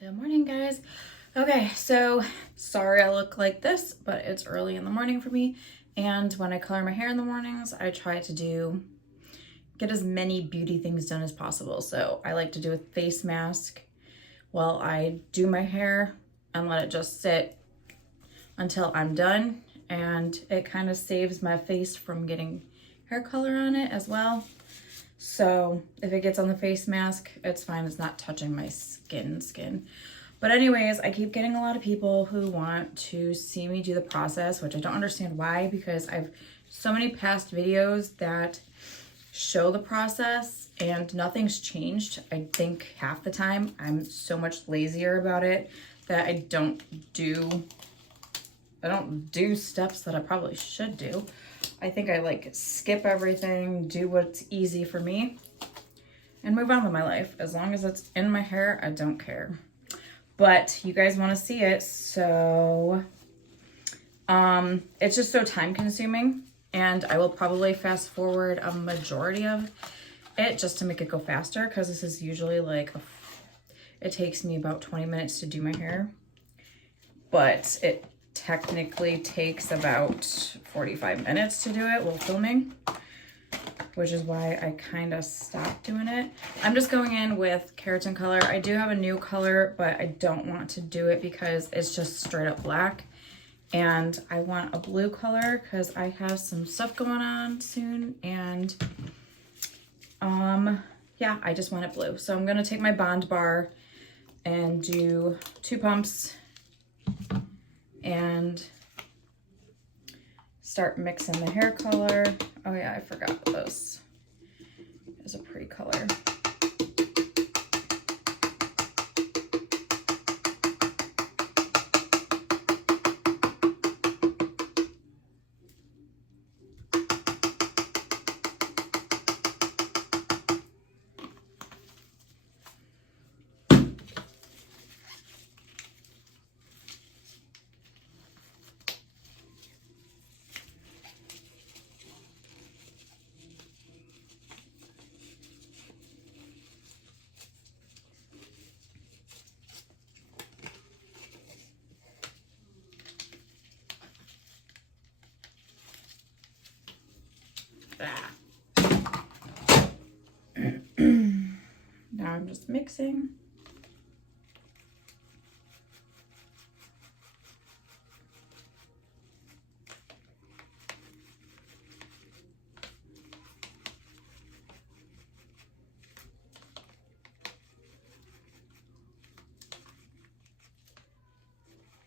Good morning, guys. Okay, so sorry I look like this, but it's early in the morning for me. And when I color my hair in the mornings, I try to get as many beauty things done as possible. So I like to do a face mask while I do my hair and let it just sit until I'm done. And it kind of saves my face from getting hair color on it as well. So if it gets on the face mask, it's fine. It's not touching my skin. But anyways, I keep getting a lot of people who want to see me do the process, which I don't understand why, because I've so many past videos that show the process and nothing's changed. I think half the time I'm so much lazier about it that I don't do steps that I probably should do. I think I like skip everything, do what's easy for me, and move on with my life. As long as it's in my hair, I don't care. But you guys want to see it, so it's just so time consuming, and I will probably fast forward a majority of it just to make it go faster, because this is usually like it takes me about 20 minutes to do my hair, but it technically takes about 45 minutes to do it while filming, which is why I kind of stopped doing it. I'm just going in with keratin color. I do have a new color, but I don't want to do it because it's just straight up black. And I want a blue color because I have some stuff going on soon. And yeah, I just want it blue. So I'm gonna take my Bond Bar and do 2 pumps and start mixing the hair color. Oh yeah, I forgot this is a pretty color. Now I'm just mixing.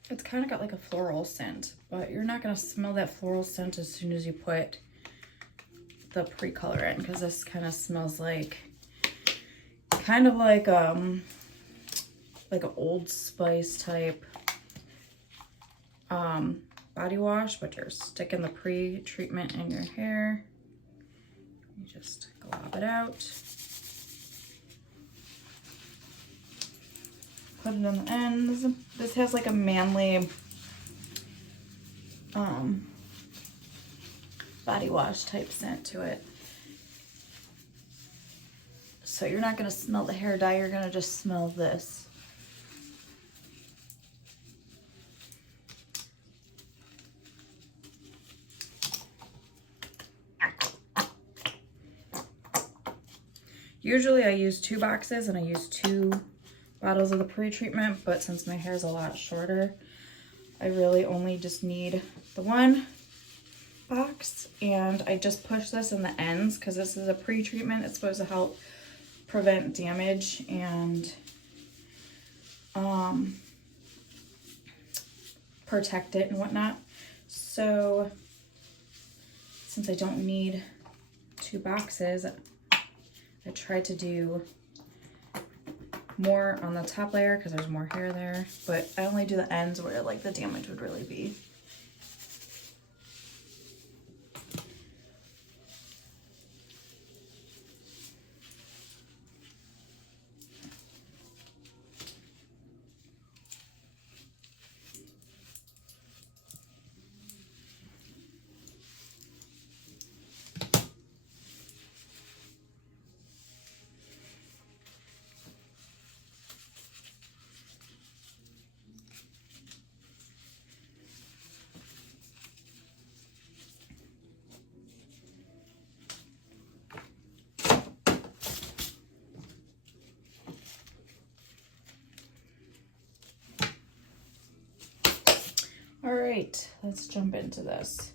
It's kind of got like a floral scent, but you're not gonna smell that floral scent as soon as you put the pre-color in, because this kind of smells like like an Old Spice type body wash, but you're sticking the pre-treatment in your hair. You just glob it out, put it on the ends. This has like a manly body wash type scent to it. So you're not gonna smell the hair dye, you're gonna just smell this. Usually I use 2 boxes and I use 2 bottles of the pre-treatment, but since my hair is a lot shorter, I really only just need the 1 box. And I just push this in the ends because this is a pre-treatment. It's supposed to help prevent damage and protect it and whatnot. So since I don't need 2 boxes, I try to do more on the top layer because there's more hair there, but I only do the ends where like the damage would really be. right, let's jump into this.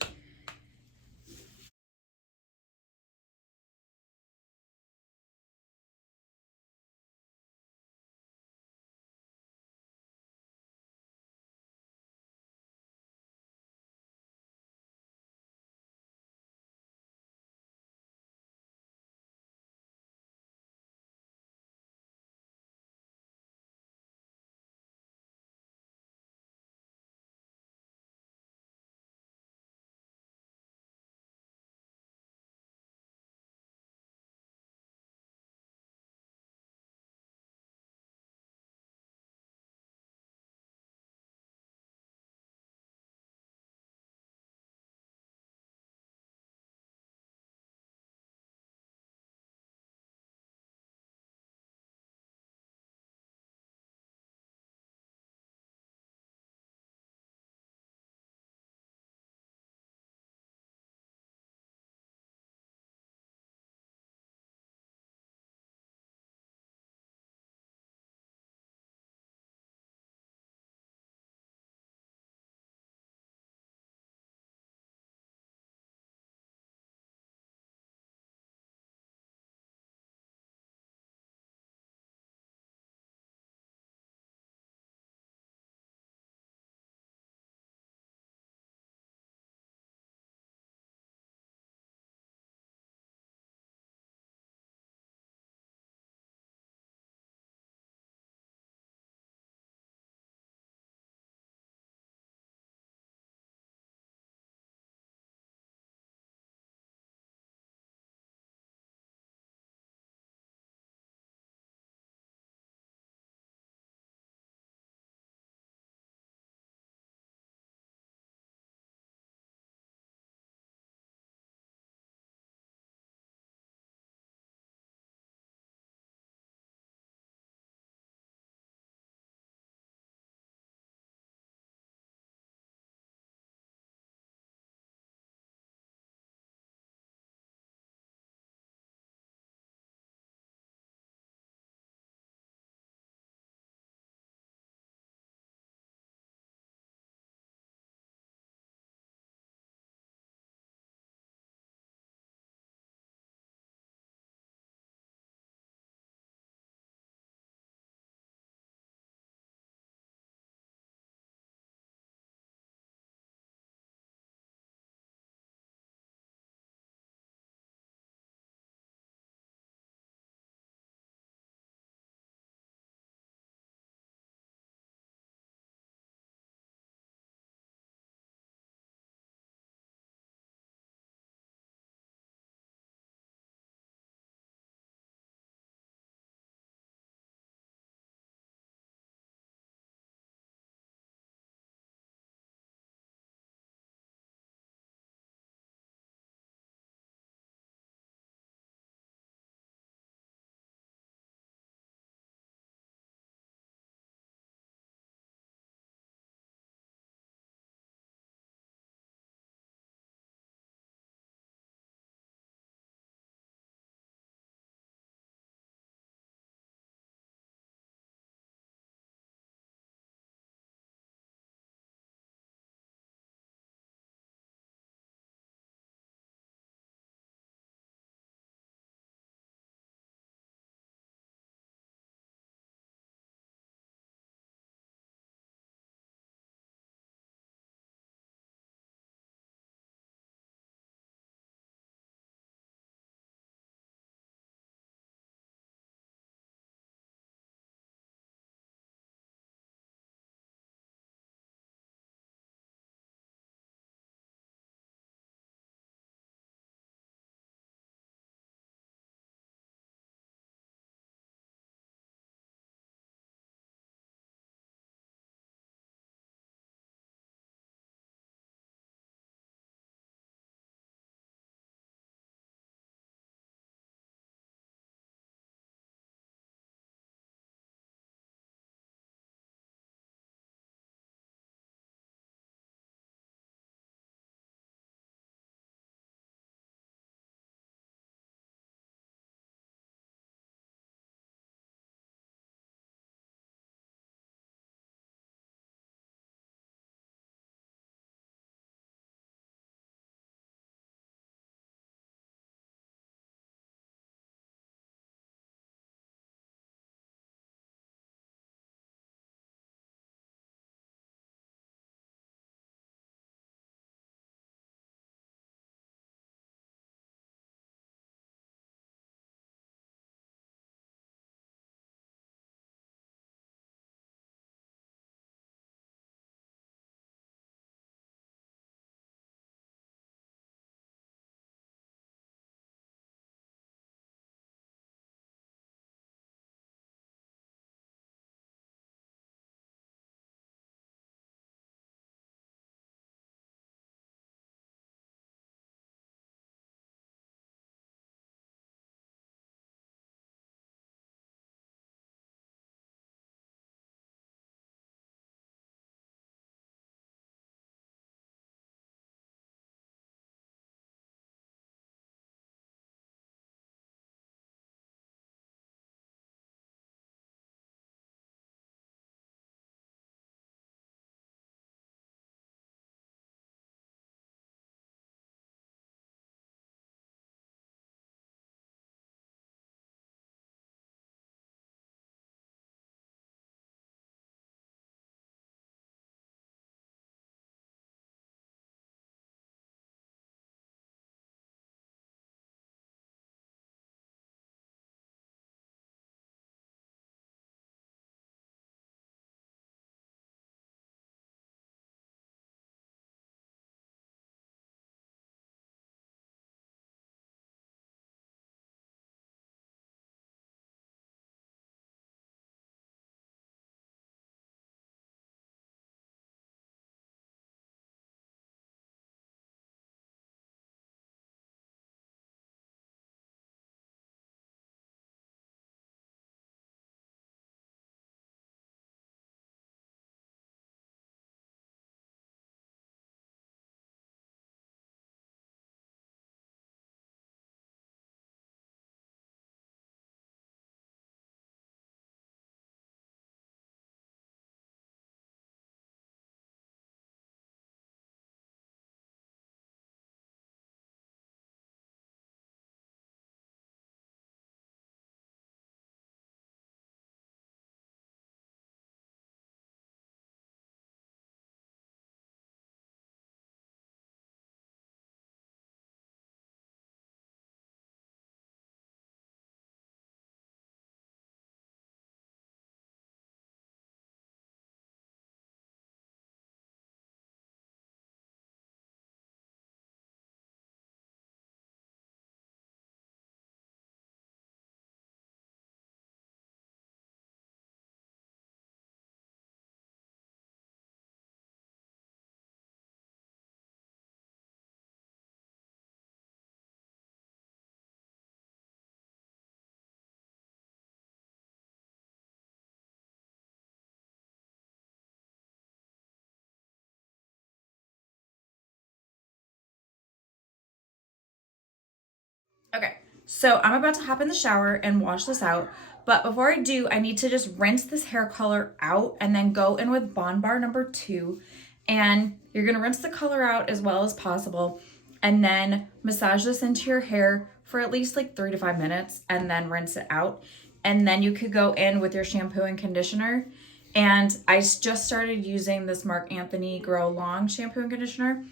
Okay, so I'm about to hop in the shower and wash this out. But before I do, I need to just rinse this hair color out and then go in with Bond Bar number 2. And you're gonna rinse the color out as well as possible and then massage this into your hair for at least like 3 to 5 minutes and then rinse it out. And then you could go in with your shampoo and conditioner. And I just started using this Marc Anthony Grow Long shampoo and conditioner.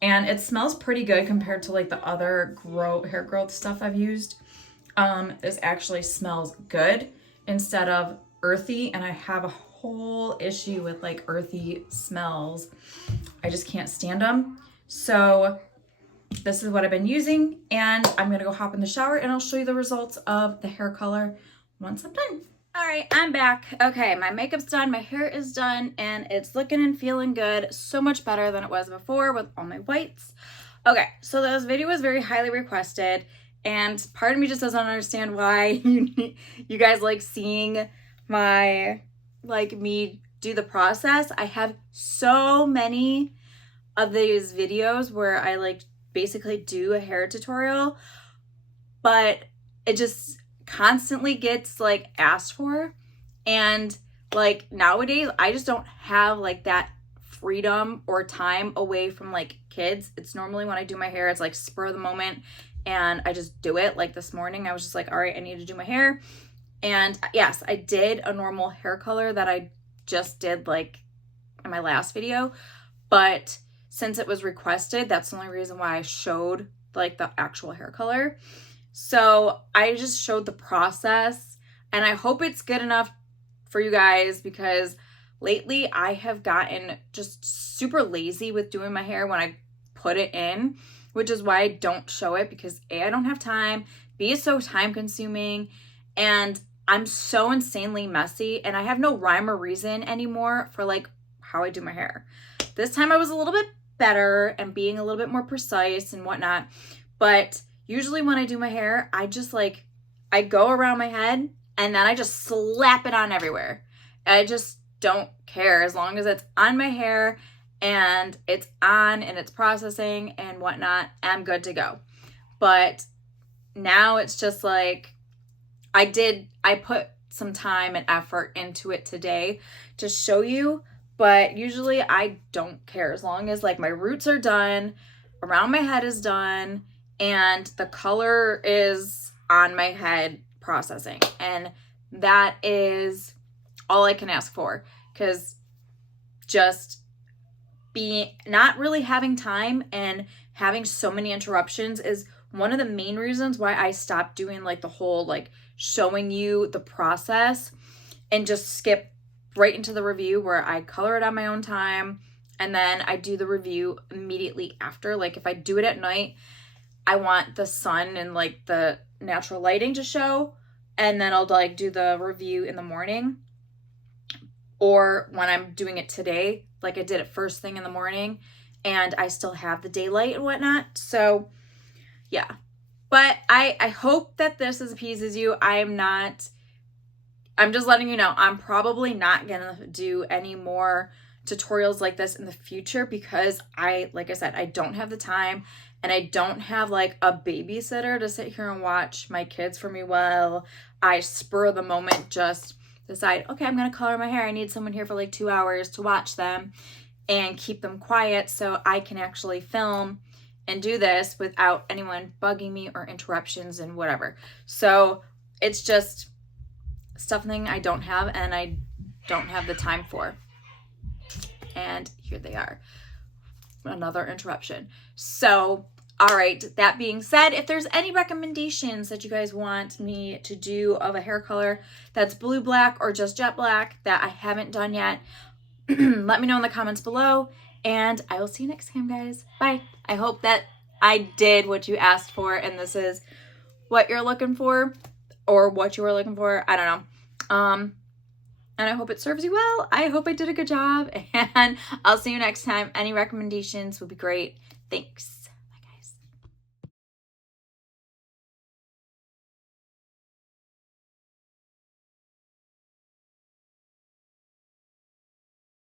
And it smells pretty good compared to like the other hair growth stuff I've used. This actually smells good instead of earthy, and I have a whole issue with like earthy smells. I just can't stand them. So this is what I've been using, and I'm gonna go hop in the shower and I'll show you the results of the hair color once I'm done. All right, I'm back. Okay, my makeup's done, my hair is done, and it's looking and feeling good. So much better than it was before with all my whites. Okay, so this video was very highly requested, and part of me just doesn't understand why you guys like seeing my, like me do the process. I have so many of these videos where I like basically do a hair tutorial, but it just constantly gets like asked for, and like nowadays I just don't have like that freedom or time away from like kids. It's normally when I do my hair, it's like spur of the moment and I just do it. Like this morning I was just like, all right, I need to do my hair. And yes, I did a normal hair color that I just did like in my last video, but since it was requested, that's the only reason why I showed like the actual hair color. So I just showed the process, and I hope it's good enough for you guys, because lately I have gotten just super lazy with doing my hair when I put it in, which is why I don't show it, because A, I don't have time, B, it's so time consuming, and I'm so insanely messy, and I have no rhyme or reason anymore for like how I do my hair. This time I was a little bit better and being a little bit more precise and whatnot, but usually when I do my hair, I just like, I go around my head and then I just slap it on everywhere. I just don't care. As long as it's on my hair and it's on and it's processing and whatnot, I'm good to go. But now it's just like, I put some time and effort into it today to show you, but usually I don't care as long as like my roots are done, around my head is done, and the color is on my head processing. And that is all I can ask for, because just not really having time and having so many interruptions is one of the main reasons why I stopped doing like the whole like showing you the process and just skip right into the review, where I color it on my own time and then I do the review immediately after. Like if I do it at night, I want the sun and like the natural lighting to show, and then I'll like do the review in the morning. Or when I'm doing it today, like I did it first thing in the morning and I still have the daylight and whatnot. So yeah, but I hope that this appeases you. I'm just letting you know, I'm probably not gonna do any more tutorials like this in the future, because like I said, I don't have the time, and I don't have like a babysitter to sit here and watch my kids for me while I spur of the moment just decide, okay, I'm gonna color my hair. I need someone here for like 2 hours to watch them and keep them quiet so I can actually film and do this without anyone bugging me or interruptions and whatever. So it's just something I don't have, and I don't have the time for. And here they are. Another interruption. So, all right, that being said, if there's any recommendations that you guys want me to do of a hair color that's blue black or just jet black that I haven't done yet, let me know in the comments below, and I will see you next time, guys. Bye. I hope that I did what you asked for and this is what you're looking for, or what you were looking for. I don't know. And I hope it serves you well. I hope I did a good job, and I'll see you next time. Any recommendations would be great. Thanks.